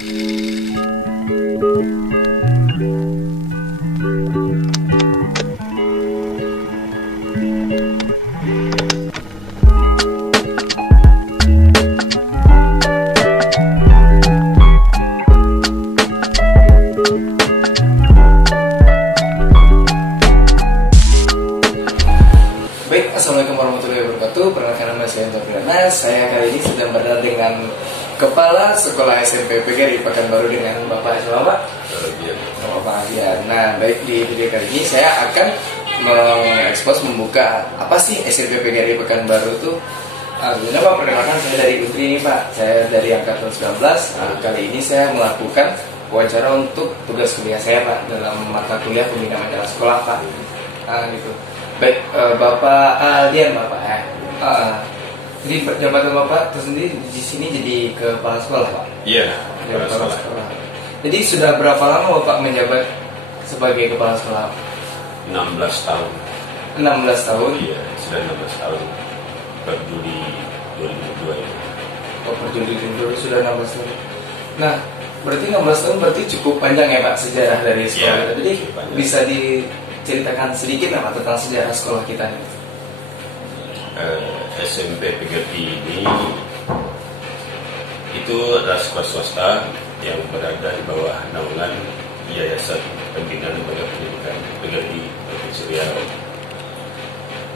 Baik, assalamualaikum warahmatullahi wabarakatuh. Perkenalkan nama saya Anton Firdaus. Saya kali ini sedang berada dengan Kepala Sekolah SMP PGRI Pekanbaru dengan Bapak siapa Pak? Bapak Adian. Nah, baik, di video kali ini saya akan mengekspos, membuka apa sih SMP PGRI Pekanbaru itu. Sebelumnya Pak, perkenalkan saya dari Untri ini Pak. Saya dari angkatan 19. Kali ini saya melakukan wawancara untuk tugas kuliah saya Pak dalam mata kuliah pembinaan majalah sekolah Pak. Gitu. Baik, Bapak Aldian Bapak. Jadi jabatan Bapak tersendiri di sini jadi kepala sekolah Pak? Iya, kepala sekolah. Jadi sudah berapa lama Bapak menjabat sebagai kepala sekolah? 16 tahun. 16 tahun? Iya, sudah 16 tahun. Per Juli 2002 ya. Oh, per Juli 2002 sudah 16 tahun. Nah, berarti 16 tahun berarti cukup panjang ya Pak sejarah dari sekolah kita. Jadi bisa diceritakan sedikit apa tentang sejarah sekolah kita ini? SMP PGRI ini itu adalah sekolah swasta yang berada di bawah naungan Yayasan Pembinaan Lembaga Pendidikan PGRI Provinsi Riau.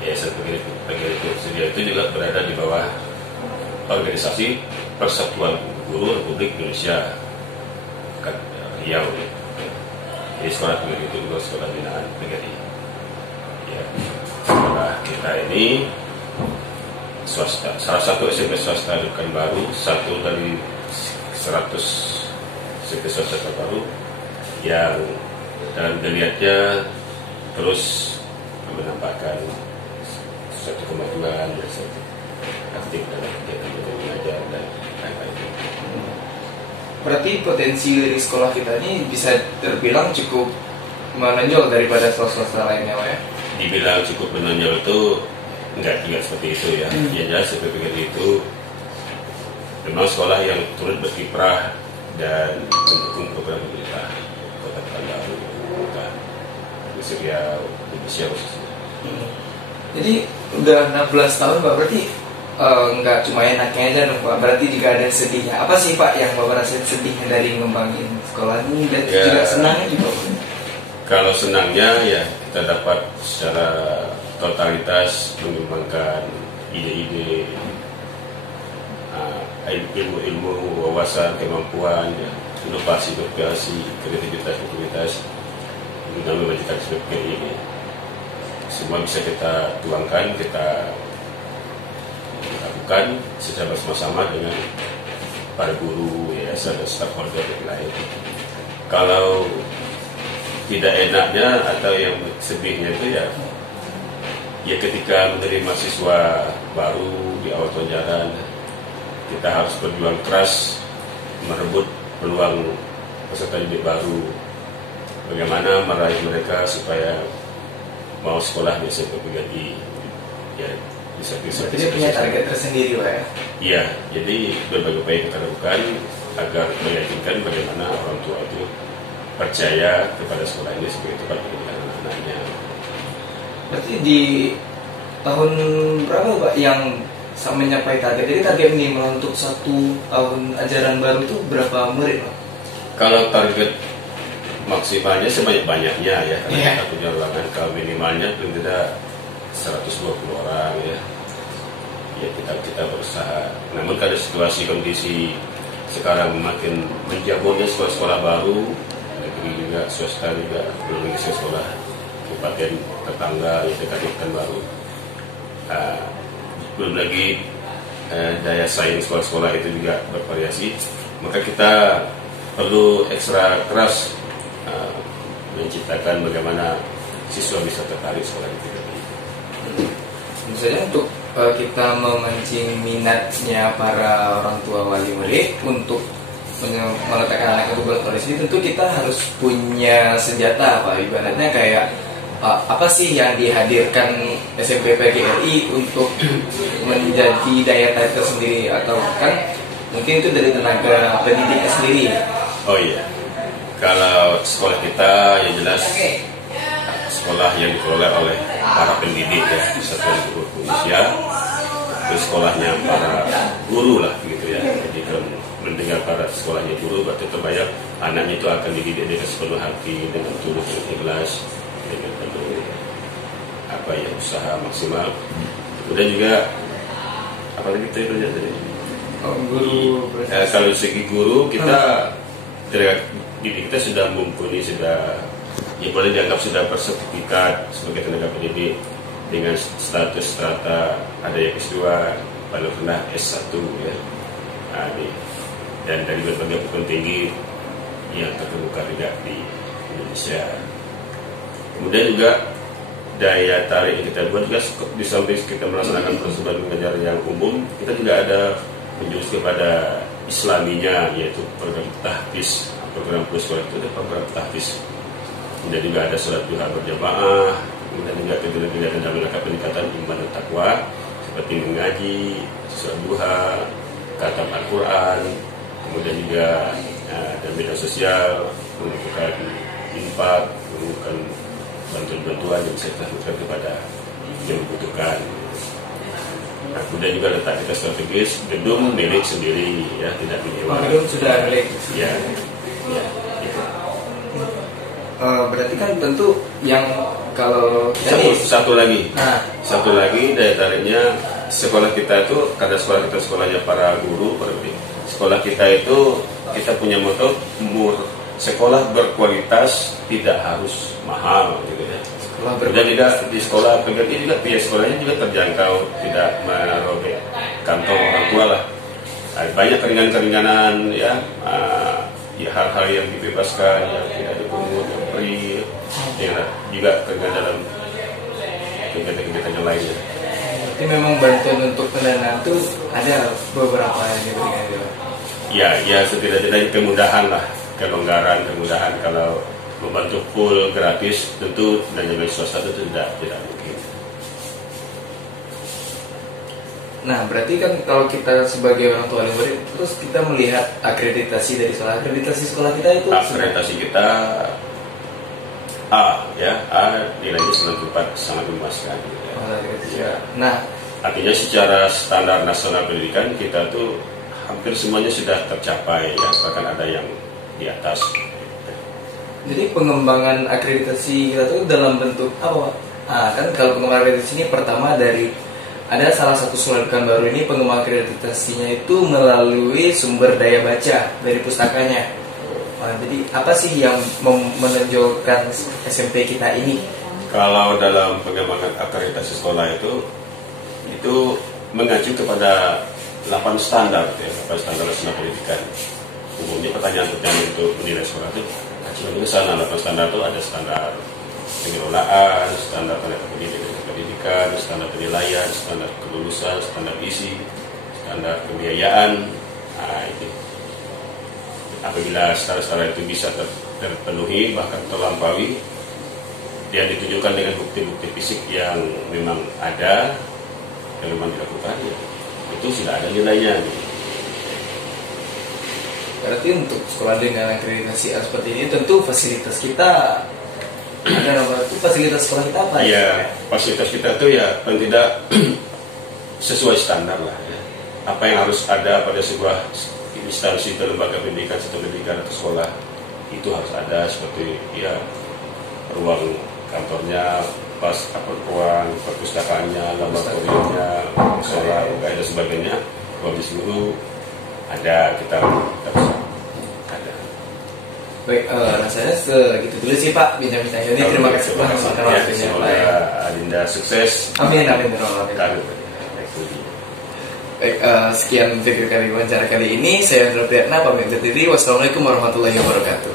Yayasan PGRI Provinsi Riau itu juga berada di bawah organisasi Persatuan Guru Republik Indonesia Riau. Jadi sekolah PGRI itu juga sekolah binaan PGRI. Ya, sekolah kita ini swasta, salah satu SMP swasta di Pekanbaru, satu dari 100 SMP swasta terbaru yang dalam dilihatnya terus menampakkan suatu kemajuan dan aktif dalam kegiatan belajar dan lain-lain. Berarti potensi dari sekolah kita ini bisa terbilang cukup menonjol daripada swasta lainnya Pak ya? Dibilang cukup menonjol itu enggak juga seperti itu ya. Yang jelas PGRI itu memang sekolah yang turut berkiprah dan mendukung program pemerintah Kota Pekanbaru, Kota Riau, Indonesia khususnya. Jadi udah 16 tahun Pak, berarti nggak cuma enaknya aja dong Pak, berarti juga ada sedihnya. Apa sih Pak yang Bapak rasain sedihnya dari ngembangin sekolah ini dan ya, juga senangnya juga? Kalau senangnya ya kita dapat secara totalitas mengembangkan ide-ide, ilmu-ilmu, wawasan, kemampuan, ya, inovasi, kreativitas dalam memajukan PGRI ini. Semua bisa kita tuangkan, kita lakukan secara bersama-sama dengan para guru, yayasan dan stakeholder yang lain. Kalau tidak enaknya atau yang sedihnya itu ya ketika menerima siswa baru di awal jalan, kita harus berjuang keras merebut peluang peserta didik baru. Bagaimana meraih mereka supaya mau sekolah di SMP PGRI, ya bisa. Jadi punya target tersendiri Pak ya? Iya, jadi berbagai upaya kita lakukan agar meyakinkan bagaimana orang tua itu percaya kepada sekolah ini sebagai tempat pendidikan anak-anaknya. Berarti di tahun berapa Pak yang mencapai target? Jadi target minimal untuk 1 tahun ajaran baru itu berapa murid Pak? Kalau target maksimalnya sebanyak-banyaknya ya, karena Yeah. kita punya ruangan. Kalau minimalnya paling tidak 120 orang ya. Ya kita berusaha. Namun kalau situasi kondisi sekarang makin menjamurnya sekolah-sekolah baru, negeri juga, swasta juga, belum lagi sekolah kabupaten tetangga yang dekat Pekanbaru. Belum lagi daya saing sekolah-sekolah itu juga bervariasi, maka kita perlu ekstra keras menciptakan bagaimana siswa bisa tertarik sekolah itu. Misalnya untuk kita memancing minatnya para orang tua wali murid untuk meletakkan anak ke sekolah sini, tentu kita harus punya senjata Pak, ibaratnya kayak apa sih yang dihadirkan SMP PGRI untuk menjadi daya tarik tersendiri, atau kan Mungkin itu dari tenaga pendidiknya sendiri. Oh iya, kalau sekolah kita yang jelas sekolah yang dikelola oleh para pendidik ya, Satuan Guru Indonesia, itu sekolahnya para guru lah gitu ya. Jadi kalau mendengar para sekolahnya guru, berarti terbayang anaknya itu akan dididik dengan sepenuh hati, dengan tulus dan ikhlas, dengan penuh usaha maksimal. Kemudian juga apalagi kita itu tadi. Guru. Kalau segi guru kita didik kita sudah mumpuni, sudah ya boleh dianggap sudah bersertifikat sebagai tenaga pendidik dengan status strata ada yang S2 paling rendah S1 ya. Nah, dan dari berbagai perguruan tinggi yang terkemuka juga di Indonesia. Kemudian juga daya tarik yang kita buat juga di samping kita melaksanakan prosedur mengajar yang umum, kita juga ada menjurus kepada Islaminya, yaitu program tahfiz. Program sekolah itu ada program tahfiz. Dan juga ada sholat duha berjamaah, kemudian juga kegiatan dalam rangka peningkatan iman dan takwa seperti mengaji, sholat duha, khatam Al-Quran, kemudian juga dan media sosial, melakukan infak, melakukan bantuan-bantuan yang bisa dilakukan kepada yang membutuhkan. Nah, kemudian juga letak kita strategis gedung milik sendiri ya, tidak menyewa. Gedung sudah milik. Ya, ya. Gitu. Berarti kan tentu yang kalau satu lagi daya tariknya sekolah kita itu, karena sekolah kita sekolahnya para guru, sekolah kita itu kita punya moto sekolah berkualitas, tidak harus mahal gitu ya. Dan juga di sekolah PGRI juga biaya sekolahnya juga terjangkau, tidak merobek kantong orang tua lah. Banyak keringanan-keringanan ya, hal-hal yang dibebaskan, yang tidak dipungut, yang free, yang juga keringanan dalam kegiatan-kegiatan yang lainnya. Jadi memang bantuan untuk pendanaan itu ada beberapa yang diberikan. Ya setidaknya kemudahan lah, kelonggaran, kemudahan. Kalau membantu full gratis tentu dan yang swasta itu tidak mungkin. Nah, berarti kan kalau kita sebagai orang tua murid, terus kita melihat akreditasi dari sekolah, akreditasi sekolah kita itu akreditasi kita A ya, A nilainya 94, sangat memuaskan gitu ya. Nah, artinya secara standar nasional pendidikan kita tuh hampir semuanya sudah tercapai ya, bahkan ada yang di atas. Jadi pengembangan akreditasi kita tuh dalam bentuk apa, Pak? Kan kalau pengembangan akreditasi ini pertama dari ada salah satu sekolah baru ini pengembangan akreditasinya itu melalui sumber daya baca dari pustakanya. Jadi apa sih yang menonjolkan SMP kita ini? Kalau dalam pengembangan akreditasi sekolah itu mengacu kepada 8 standar ya, 8 standar nasional pendidikan. Umumnya pertanyaan untuk menilai sekolah itu juga ke sana. 8 standar itu ada standar pengelolaan, standar tenaga pendidikan, standar penilaian, standar kelulusan, standar isi, standar pembiayaan. Nah, itu apabila standar-standar itu bisa terpenuhi bahkan terlampaui, yang ditunjukkan dengan bukti-bukti fisik yang memang ada, yang memang dilakukan, ya, itu sudah ada nilainya. Berarti untuk sekolah dengan akreditasi seperti ini tentu fasilitas kita ada nomor itu, fasilitas sekolah kita apa? Ya, fasilitas kita itu ya paling tidak sesuai standar lah ya. Apa yang harus ada pada sebuah instansi atau lembaga pendidikan atau sekolah itu harus ada, seperti ya ruang kantornya, ruang perpustakaannya, laboratoriumnya, musola, dan sebagainya, ruang guru ada, kita harus ada. Baik, rasanya segitu dulu sih Pak bincang-bincang ini. Terima kasih Pak. Semoga Adinda sukses. Amin. Baik, sekian video kali wawancara kali ini. Saya Andra Priyatna pamit undur diri. Wassalamualaikum warahmatullahi wabarakatuh.